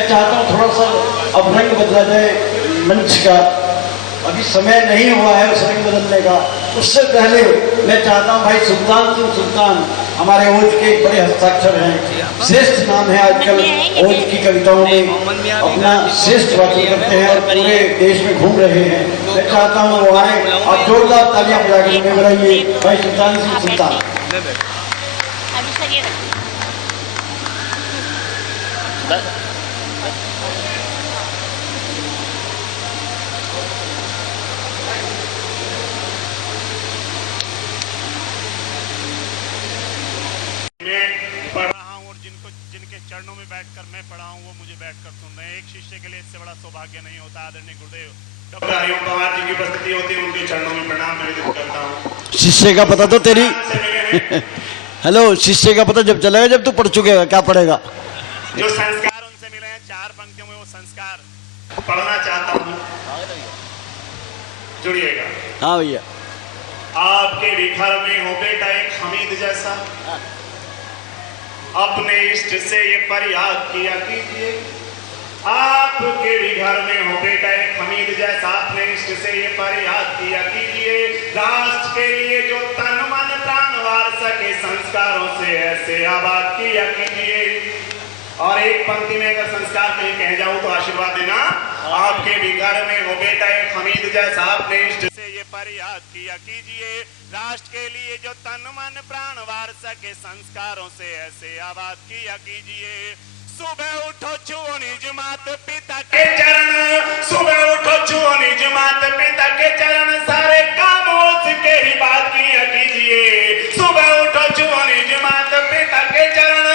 मैं चाहता हूँ थोड़ा सा अब रंग बदला जाए मंच का। अभी समय नहीं हुआ है उस रंग बदलने का। उससे पहले मैं चाहता हूँ भाई सुल्तान सिंह सुल्तान हमारे ओज के बड़े हस्ताक्षर हैं, श्रेष्ठ नाम है आजकल ओज की कविताओं में, अपना श्रेष्ठ वाचन करते हैं और पूरे देश में घूम रहे हैं। मैं चाहता हूँ वो आए और जोरदार तालियां बजाकर उन्हें बुलाइए भाई सुल्तान सिंह सुल्तान। पढ़ रहा हूँ और जिनके चरणों में बैठकर मैं पढ़ा हूँ वो मुझे बैठकर सुन रहे हैं। एक शिष्य के लिए इससे बड़ा सौभाग्य नहीं होता। आदरणीय गुरुदेव डॉक्टर हरिओम पवार जी की उपस्थिति होती है, उनके चरणों में प्रणाम निवेदित करता हूँ। शिष्य का पता तो तेरी हेलो, शिष्य का पता जब चलेगा जब तू पढ़ चुकेगा, क्या पढ़ेगा। जो संस्कार उनसे मिले हैं 4 पंक्तियों में वो संस्कार पढ़ना चाहता हूँ, जुड़िएगा। हाँ भैया। आपके भी घर में हो बेटा एक हमीद जैसा, अपने इष्ट से ये फरियाद किया कीजिए। आपके भी घर में हो बेटा एक हमीद जैसा, अपने इष्ट से ये फरियाद किया कीजिए। राष्ट्र के लिए जो तन मन प्राण वार सके, संस्कारों से ऐसे आबाद किया कीजिए। और एक पंक्ति में अगर संस्कार कहीं कह जाऊं तो आशीर्वाद देना। आपके भी घर में हो बेटा एक हमीद जैसा, अपने इष्ट से ये फरियाद किया कीजिए। राष्ट्र के लिए जो तन मन प्राण वार सके, संस्कारों से ऐसे आबाद किया कीजिए। सुबह उठो छुओ निज मात पिता के चरण, सुबह उठो छुओ निज मात पिता के चरण, सारे कामों के ही बात किया कीजिए। सुबह उठो छुओ निज मात पिता के चरण,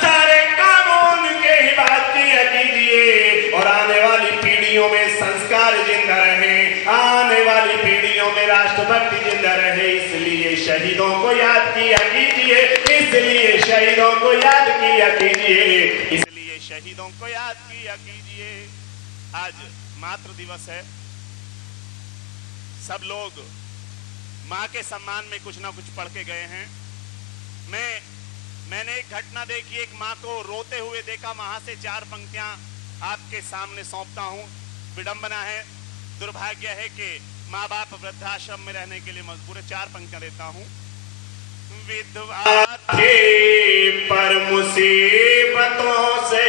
सारे कामों के ही बात किया कीजिए। और आने वाली पीढ़ियों में संस्कार जिंदा रहे, आने वाली पीढ़ियों में राष्ट्रभक्ति जिंदा रहे, इसलिए शहीदों को याद किया कीजिए। इसलिए शहीदों को याद किया कीजिए। इसलिए शहीदों को याद किया कीजिए। आज मातृ दिवस है। सब लोग माँ के सम्मान में कुछ ना कुछ पढ़ के गए हैं। मैंने एक घटना देखी, एक माँ को रोते हुए देखा। वहां से 4 पंक्तियां आपके सामने सौंपता हूं। विडंबना है, दुर्भाग्य है कि माँ बाप वृद्धाश्रम में रहने के लिए मजबूर है। 4 पंक्तियां देता हूं। विधवा थे पर मुसीबतों से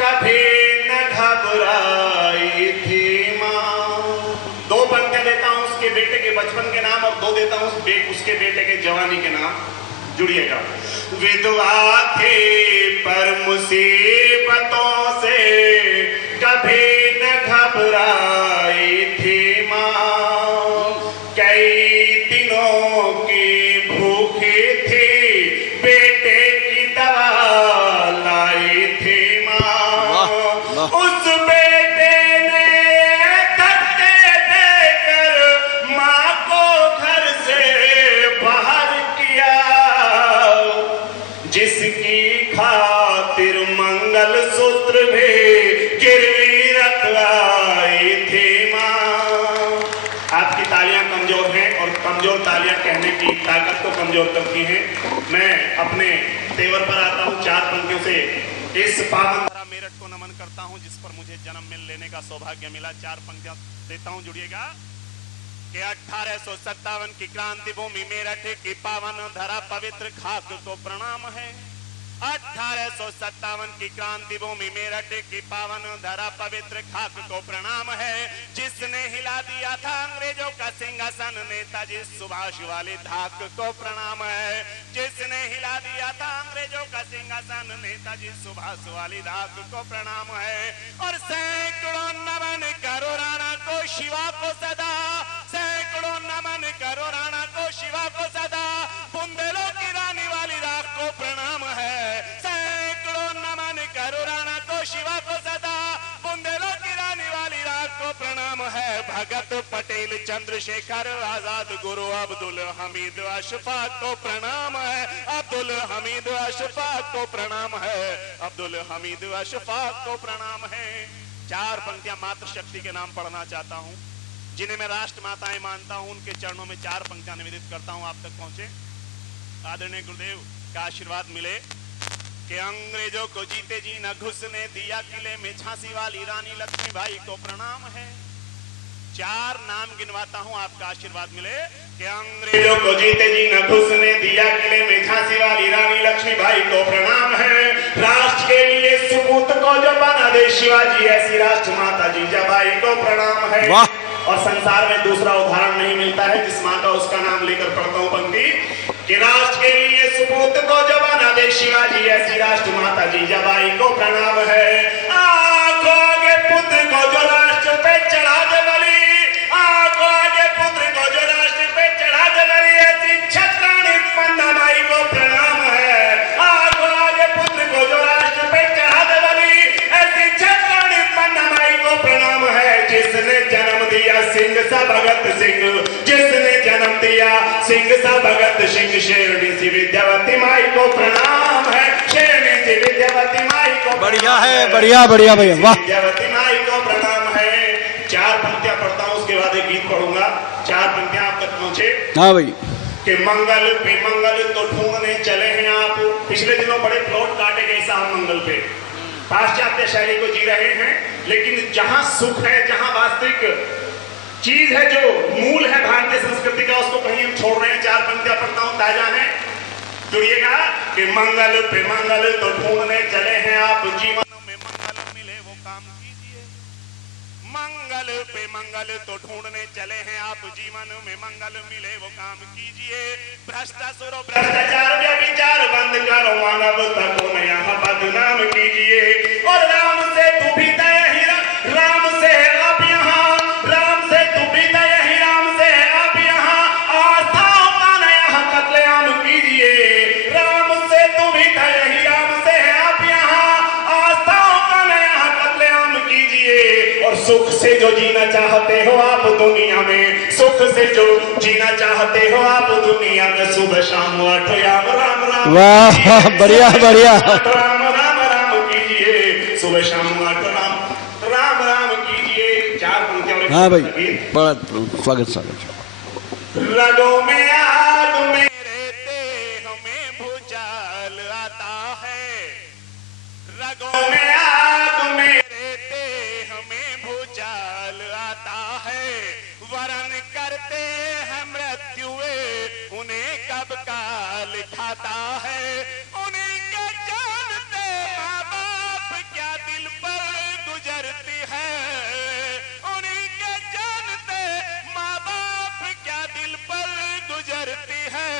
कभी न घबराई थी माँ। 2 पंक्तियां देता हूं उसके बेटे के बचपन के नाम और 2 देता हूं उसके बेटे के जवानी के नाम, जुड़िएगा। विधवा थे पर मुसीबतों से कभी न घबराई थी माँ। कई दिनों की भूखी थी, बेटे की दवा लाई थी माँ। उस बेटे ने धक्के देकर माँ को घर से बाहर किया, जिसकी खातिर मंगल सूत्र भी गिरवी रखवाई थी माँ। आपकी तालियां कमजोर हैं और कमजोर तालियां कहने की ताकत को कमजोर करती हैं। मैं अपने तेवर पर आता हूं। 4 पंक्तियों से इस पावन धरा मेरठ को नमन करता हूं, जिस पर मुझे जन्म मिल लेने का सौभाग्य मिला। 4 पंक्तियां देता हूं, जुड़िएगा। कि 1857 की क्रांति भूमि मेरठ की पावन धरा, पवित्र खाक को प्रणाम है। 1857 की क्रांति भूमि मेरठ की पावन धरा, पवित्र खाक को प्रणाम है। जिसने हिला दिया था अंग्रेजों का सिंहासन, नेताजी सुभाष वाली धाक को प्रणाम है। जिसने हिला दिया था अंग्रेजों का सिंहासन, नेताजी सुभाष वाली धाक को प्रणाम है। और सैकड़ों नमन करो राणा को शिवा को सदा, सैकड़ों नमन करो राणा को शिवा को सदा, बुंदेलों की रानी वाली राख को प्रणाम है। सैकड़ों नमन करो राणा को शिवा को सदा, बुंदेलों की रानी वाली राख को प्रणाम है। भगत पटेल चंद्रशेखर आजाद, गुरु अब्दुल हमीद अशफाक को प्रणाम है। अब्दुल हमीद अशफाक को प्रणाम है। अब्दुल हमीद अशफाक को प्रणाम है। 4 पंक्तियां मातृशक्ति के नाम पढ़ना चाहता हूं, जिन्हें मैं राष्ट्र माताएं मानता हूं। उनके चरणों में 4 पंक्तियां निवेदित करता हूं, आप तक पहुंचे। आदरणीय गुरुदेव का आशीर्वाद मिले। कि अंग्रेजों को जीते जी न घुसने दिया किले में झांसी वाली रानी लक्ष्मीबाई को प्रणाम है। 4 नाम गिनवाता हूं, आपका आशीर्वाद मिले। कि अंग्रेजों को जीते जी न घुसने दिया किले में झांसी वाली रानी लक्ष्मीबाई को प्रणाम है। राष्ट्र के लिए सुपूत को जो बना दे शिवाजी ऐसी राष्ट्र माता जीजाबाई को प्रणाम है। और संसार में दूसरा उदाहरण नहीं मिलता है जिस माँ का उसका नाम लेकर पढ़ता हूं पंक्ति कि राष्ट्र के लिए सुपूत को जो बना दे शिवाजी ऐसी राष्ट्र माता जीजाबाई को प्रणाम है। आगे पुत्र को जो राष्ट्र पे चढ़ा दे बलि, आगे पुत्र को जो राष्ट्र पे चढ़ा दे बलि ऐसी छत्राणी पन्ना माई को प्रणाम है। आगे पुत्र को जो राष्ट्र पे चढ़ा दे बलि ऐसी छत्राणी पन्ना माई को प्रणाम है। जिसने जन्म दिया सिंह सा भगत सिंह, जिसने जन्म दिया सिंह सा भगत सिंह, शेरनी सी विद्यावती माई को प्रणाम है। शेरनी सी विद्यावती माई को बढ़िया है, बढ़िया बढ़िया भैया, वाह। विद्यावती माई को प्रणाम है। 4 पंक्तियां पढ़ता हूं, उसके बाद एक गीत पढ़ूंगा। 4 पंक्तियां आप तक पहुंचे। हाँ भाई। कि मंगल पे मंगल तो ढूंढने चले हैं आप। पिछले दिनों बड़े प्लॉट काटे गए साहब मंगल पे, पाश्चात्य शैली को जी रहे हैं, लेकिन जहां सुख है, जहां वास्तविक चीज है, जो मूल है भारतीय संस्कृति का, उसको कहीं हम छोड़ रहे हैं। 4 पंक्तियां पढ़ता हूं, ताजा है, जुड़िएगा। कि मंगल पे मंगल तो ढूंढने चले हैं आप, जीवन में मंगल मिले वो काम कीजिए। मंगल पे मंगल तो ढूंढने चले हैं आप, जीवन में मंगल मिले वो काम कीजिए। भ्रष्टाचार भ्रष्टाचार व्यभिचार बंद करो, मानवता को नया बदनाम कीजिए। और राम से तू भी तय ही राम से अब यहाँ, राम से तू भी तय ही राम से अब यहाँ, आस्थाओं का नया कत्लेआम कीजिए। राम से तू भी तय ही राम से अब यहाँ, आस्थाओं का नया कत्लेआम कीजिए। और सुख से जो जीना चाहते हो आप दुनिया में, सुख से जो जीना चाहते हो आप दुनिया में, सुबह शाम अठयाम राम राम, वाह बढ़िया बढ़िया, राम राम राम कीजिए। सुबह शाम राम राम राम कीजिए। 4 पंक्तियां। हाँ भाई, बड़ा स्वागत स्वागत। रगों में आग मेरे देह में भूचाल आता है, रगों में आग मेरे देह में भूचाल आता है। वरण करते हैं मृत्यु उन्हें कब काल खाता है। उन्हीं के जानते माँ बाप क्या दिल पर गुजरती है, उन्हीं के जानते माँ बाप क्या दिल पर गुजरती है।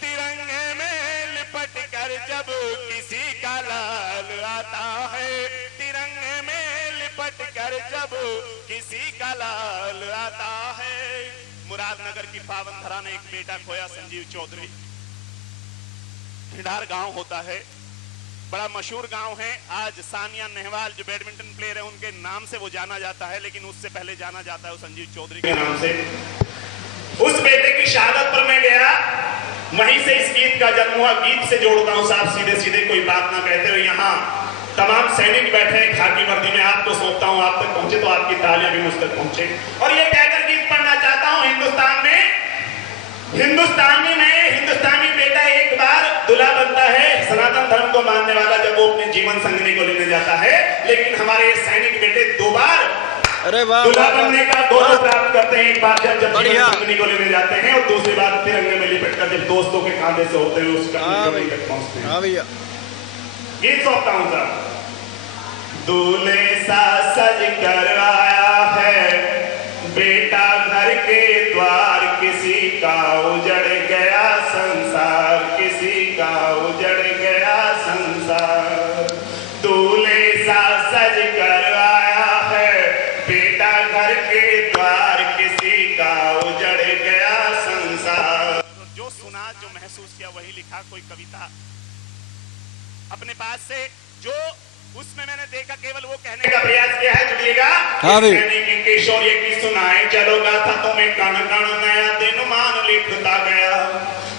तिरंगे में लिपट कर जब किसी का लाल आता है, तिरंगे में लिपट कर जब किसी का लाल आता है। मुरादनगर की पावन धरा ने एक बेटा खोया, संजीव चौधरी। खिडार गांव होता है, बड़ा मशहूर गांव है। आज सानिया नेहवाल जो बैडमिंटन प्लेयर है उनके नाम से वो जाना जाता है, लेकिन उससे पहले जाना जाता है वो संजीव चौधरी के नाम से। उस बेटे की शहादत पर मैं गया, वहीं से इस गीत का जन्म हुआ। गीत से जोड़ता हूं साहब, सीधे सीधे कोई बात ना कहते हुए। यहाँ तमाम सैनिक बैठे हैं खाकी वर्दी में, आपको सौंपता हूं, आप तक पहुंचे तो आपकी तालियां भी मुझ तक पहुंचे। और ये कहकर गीत पढ़ना चाहता हूं, हिंदुस्तानी बेटा एक बार दूल्हा बनता है, सनातन धर्म को मानने वाला, जब वो अपने जीवन संगनी को लेने जाता है। लेकिन हमारे सैनिक बेटे 2 बार अरे वाह, दूल्हा बनने का गौरव प्राप्त करते हैं। एक बार जब जीवन संगनी को लेने जाते हैं, और दूसरी बार तिरंगे में लिपटकर जब दोस्तों के कांधे से होते हुए उसका तक पहुंचते हैं। हाँ भैया, गीत सौंपता हूं साहब। दूल्हे सा सज कर आया है बेटा घर के द्वार, किसी का उजड़ गया संसार, किसी का उजड़ गया संसार। दूल्हे सा सज कर आया है बेटा घर के द्वार, किसी का उजड़ गया संसार। जो सुना, जो महसूस किया वही लिखा। कोई कविता अपने पास से जो उसमें मैंने देखा, केवल वो कहने का प्रयास किया है। जुड़िएगा। हाँ भाई। किशोरी की सुनाए चलो गाथा, तुम्हें कण कण नया दिन मान लिखता गया।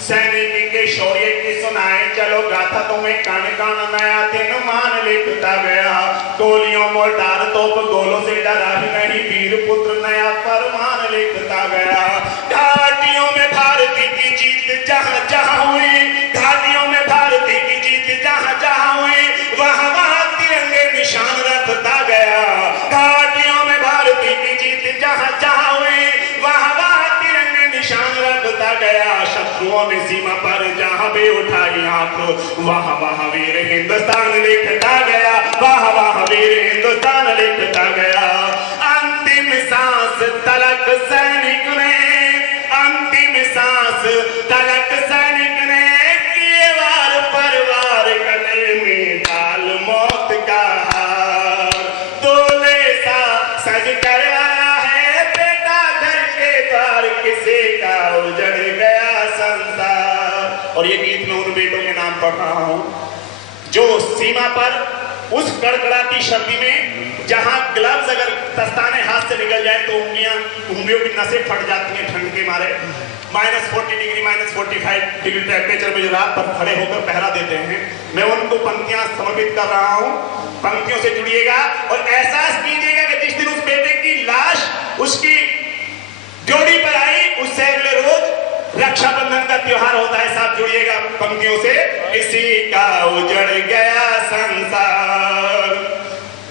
सैनिक के शौर्य की सुनाए चलो गाथा, तुम्हें कण कण नया दिन मान लिखता गया। गोलियों मोर्टार तोप गोलों से डरा ही नहीं, वीर पुत्र नया फरमान लिखता गया। घाटियों में भारती की जीत जहां जहां हुई, घाटियों में भारती की जीत जहां जहां लोगों ने सीमा पर जहां भी उठाई आंख, वहां वहां वीर हिंदुस्तान लिखता गया, वहां वहां वीर हिंदुस्तान लिखता गया। अंतिम सांस तलक सैनिक ने, अंतिम सांस तलक सैनिक ने किए वार पर वार, गले में डाल मौत का हार। तोले सा सज कर आया है बेटा घर के द्वार, किसी का उजड़ गया संसार। और ये गीत मैं उन बेटों के नाम पढ़ रहा हूं जो सीमा पर उस कड़कड़ाती सर्दी में, जहां ग्लव्स अगर दस्ताने हाथ से निकल जाए तो उंगलियों की नसें फट जाती हैं ठंड के मारे। -40 डिग्री, -45 डिग्री टेम्परेचर में जो रात पर खड़े होकर पहरा देते हैं, मैं उनको पंक्तियां समर्पित कर रहा हूं। पंक्तियों से जुड़िएगा और एहसास कीजिएगा कि जिस दिन उस बेटे की लाश उसकी ड्योढ़ी पर आई, उससे अगले रोज रक्षाबंधन का त्योहार होता है। साथ जुड़िएगा पंक्तियों से। किसी का उजड़ गया संसार,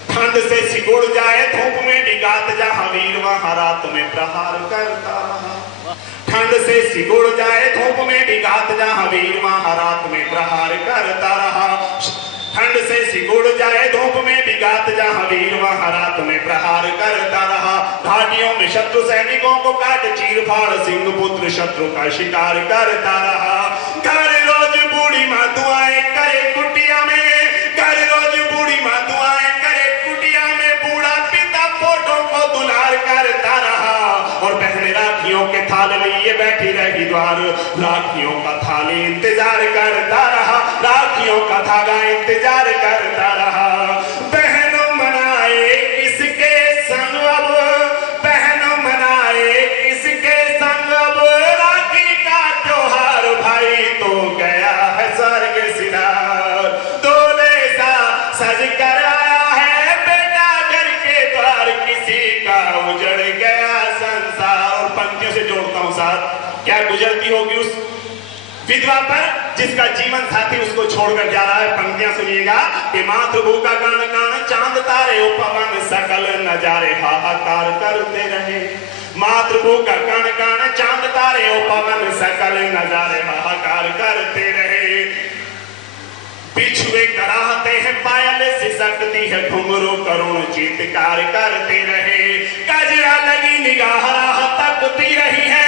ठंड से सिकुड़ जाए धूप में डिगात जहां वीर वहां रात में प्रहार करता रहा। ठंड से सिकुड़ जाए धूप में डिगात जहां वीर वहां रात में प्रहार करता रहा। ठंड से सिकुड़ जाए धूप में बिगात जहां वीर वहां रात में प्रहार करता रहा। घाटियों में शत्रु सैनिकों को काट चीर फाड़, सिंह पुत्र शत्रु का शिकार करता रहा। घर रोज बूढ़ी माँ दुआएं करे कुटिया में, घर रोज बूढ़ी माँ दुआएं करे कुटिया में, बूढ़ा पिता फोटो को दुलार करता रहा। और बहन राखियों के थाल लिए बैठी रही द्वार, राखियों का थाल इंतजार करता रहा, राखियों का धागा इंतजार करता रहा। बहनों मनाए किसके संग अब, बहनों मनाए किसके संग अब, राखी का त्योहार भाई तो गया है स्वर्ग सिधार। तोले सा सज कर आया है बेटा घर के द्वार, किसी का उजड़ गया संसार। और पंक्तियों से जोड़ता हूं साथ, क्या गुजरती होगी उस विधवा पर जिसका जीवन साथी उसको छोड़कर जा रहा है। पंक्तियां सुनिएगा कि मातृभू का गान गान चांद तारे उपवन सकल नजारे हाहाकार करते रहे। मातृभू का गान गान चांद तारे उपवन सकल नजारे हाहाकार करते रहे। बिछुए कराहते हैं पायल सिसकती है घुंघरू करुण चीत्कार करते रहे। कजरा लगी निगाह राह तकती रही है,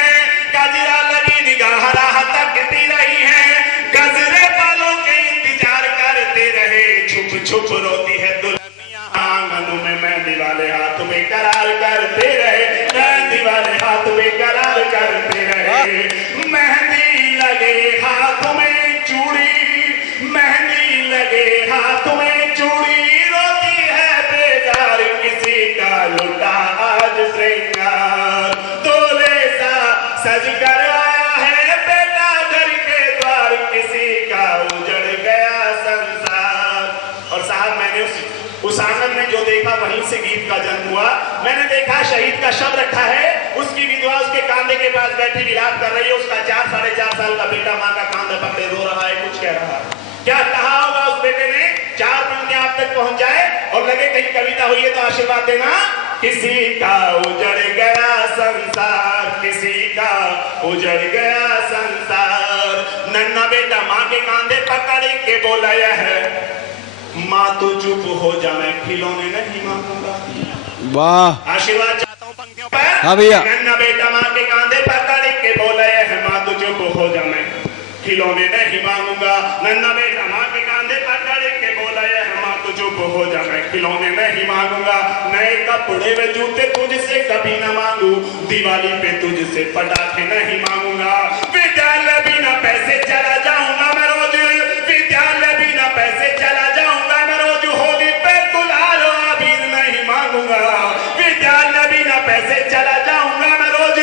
कजरा लगी निगाह राह तकती रही है। गजरे बालों के इंतजार करते रहे, छुप छुप रोती है दुल्हनिया आंगन में मेहंदी वाले हाथ में करार करते रहे, मेहंदी वाले हाथ में करार करते रहे। मेहंदी लगे हाथ में चूड़ी, मेहंदी लगे हाथ में चूड़ी, रोती है बेजार किसी का लुटा आज श्रृंगार। तोले सा सज कर आया है बेटा घर के द्वार, किसी का उजड़ गया संसार। और साहब मैंने उस आंगन में जो देखा वहीं से गीत का जन्म हुआ। मैंने देखा शहीद का शव रखा है, उसकी विधवा उसके कांधे के पास बैठी विलाप कर रही है। उसका 4-4.5 साल का बेटा माँ का कांधा पकड़े रो रहा है, कुछ कह रहा है। क्या कहा होगा उस बेटे ने? 4 पंक्तियां आप तक पहुंच जाए और लगे कहीं कविता हुई है तो आशीर्वाद देना। किसी का उजड़ गया संसार, किसी का उजड़ गया संसार। नन्ना बेटा माँ के कांधे पकड़ के बोला है, माँ तो चुप हो जा मैं खिलौने नहीं मांगूंगा। वाह, आशीर्वाद चाहता हूँ पंक्तियों पर। हाँ भैया। नन्ना बेटा माँ के कांधे पकड़ के बोला है, माँ तो चुप हो जा मैं खिलौने नहीं मांगूंगा। नन्ना बेटा माँ के कांधे पकड़ के बोला है, माँ तो चुप हो जा मैं खिलौने नहीं मांगूंगा। नए कपड़े व जूते तुझसे कभी न मांगू, दिवाली पे तुझसे पटाखे नहीं मांगूंगा। विद्यालय बिना पैसे चला जाऊंगा मैं रोज, विद्यालय बिना पैसे चला जाऊंगा मैं रोज। होली पे गुलाल अबीर नहीं मांगूंगा, विद्यालय बिना पैसे चला जाऊंगा मैं रोज।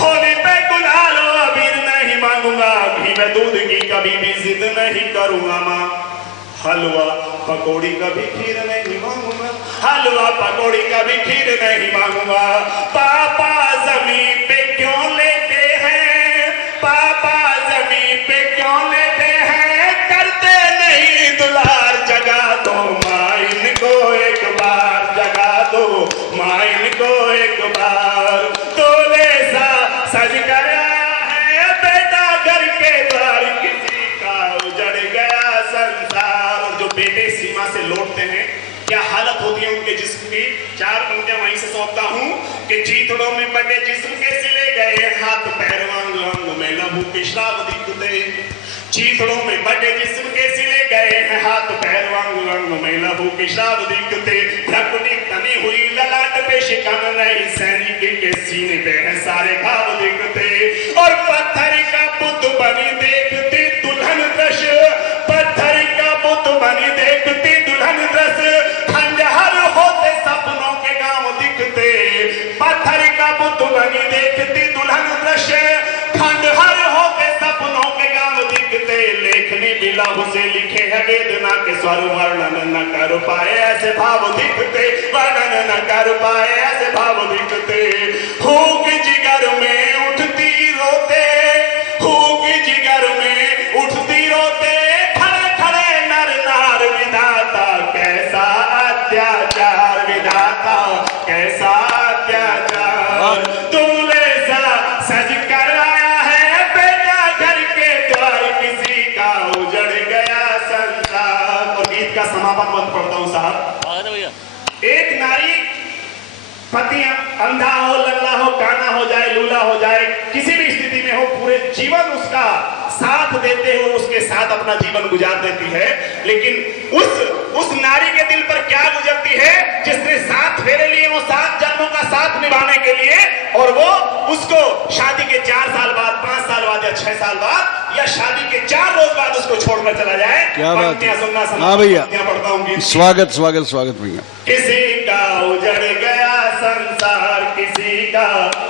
होली पे गुलाल अबीर नहीं मांगूंगा। घी में दूध की कभी भी जिद नहीं करूंगा माँ, हलवा पकौड़ी कभी खीर नहीं मांगूंगा, हलवा पकौड़ी कभी खीर नहीं मांगूंगा। पापा जमीन पे क्यों लेते हैं, पापा जमीन पे क्यों लेते हैं, करते नहीं दुलार। जगा दो माँ इनको एक बार, जगा दो माँ इनको एक बार। तोले सा सज कर आया है बेटा घर के क्या हालत होती है उनके जिस्म की। 4 पंक्तियां वहीं से सौंपता हूं कि चीथड़ों में बटे जिस्म के सिले गए, हाथ पैर अंग अंग में लहू के श्राव दिखते। चीथड़ों में बटे जिस्म के सिले गए हैं, हाथ पैर अंग अंग में लहू के श्राव दिखते। ढकनी तनी हुई ललाट पे शिकन नहीं, सैनिक के सीने पे है सारे घाव दिखते। और पत्थर का बुत बनी देखती दुल्हन दृश, पत्थर का बुत बनी देखती दुल्हन दृश, खंडहर होते सपनों के गांव दिखते। पत्थर का बुत बनी देखती दुल्हन दृश, खंडहर होते सपनों के गांव दिखते। लेखनी बिलाहु से लिखे है वेदना के स्वर, वर्णन न कर पाए ऐसे भाव दिखते, वर्णन न कर पाए ऐसे भाव दिखते। हुक जिगर में उठती रोते, हुक जिगर में उठती रोते, खड़े खड़े नर नार, विधाता कैसा अत्याचार, विधाता कैसा अत्याचार। दूल्हे सा सज कर आया है बेटा घर के द्वार, किसी का उजड़ गया संसार। और गीत का समापन मत पढ़ता हूं साहब। एक नारी पति अंधा हो, लंगड़ा हो, काना हो जाए, लूला हो जाए, किसी भी स्थिति में हो, पूरे जीवन उसका साथ देते हुए उसके साथ अपना जीवन गुजार देती है। लेकिन उस नारी के दिल पर क्या गुजरती है जिसने 7 फेरे लिए वो 7 जन्मों का साथ निभाने के लिए, और वो उसको शादी के 4 साल बाद, 5 साल बाद या 6 साल बाद या शादी के 4 रोज बाद उसको छोड़कर चला जाए। क्या बात है। सुनना हाँ भैया, पढ़ता हूँ। स्वागत स्वागत स्वागत भैया। किसी का उजड़ गया संसार, किसी का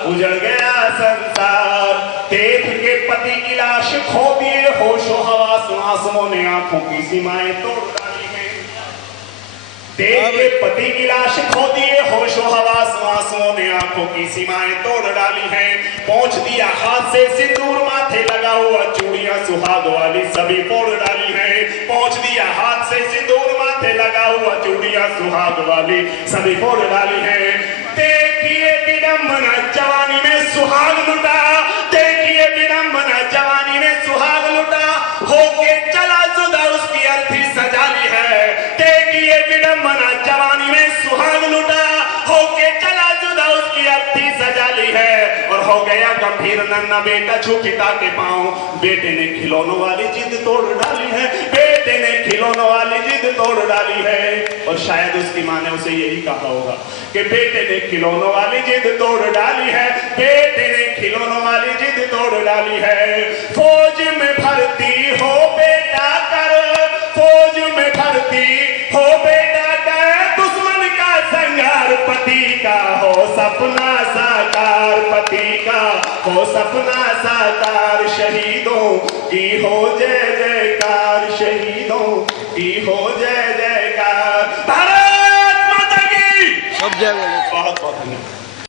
उजड़ गया संसार, देख के पति की लाश खो दिए होशो हवास, आंसुओं ने आंखों की सीमाएं तोड़ डाली है। देख के पति की लाश खो दिए होशो हवास, आंसुओं ने आंखों की सीमाएं तोड़ डाली है। पहुंच दिया हाथ से सिंदूर, माथे लगा हुआ चूड़ियां सुहाग वाली सभी फोड़ डाली है। पहुंच दिया हाथ से सिंदूर, माथे लगा हुआ चूड़ियां सुहाग वाली सभी फोड़ डाली है। देखिए विडंबना जवानी में सुहाग लुटा, देखिए विडंबना जवानी में सुहाग लुटा, होके चला जुदा उसकी अर्थी सजाली है। देखिए विडंबना जवानी में सुहाग लुटा, होके चला जुदा उसकी अर्थी सजाली है। और हो गया गंभीर नन्ना बेटा छुपिता के पांव, बेटे ने खिलौनों वाली जिद तोड़ डाली है, बेटे ने खिलौनों वाली जिद तोड़ डाली है। और शायद उसकी माँ ने उसे यही कहा होगा कि बेटे ने खिलौनों वाली जिद तोड़ डाली है, बेटे ने खिलौनों वाली जिद तोड़ डाली है। फौज में भर्ती हो बेटा कर, फौज में भर्ती हो बेटा कर, दुश्मन का संहार, पति का हो सपना साकार, पति का हो सपना साकार। शहीदों की हो जय जयकार, शहीदों की हो जय जयकार। भारत माता की सब जगह बहुत बहुत धन्यवाद।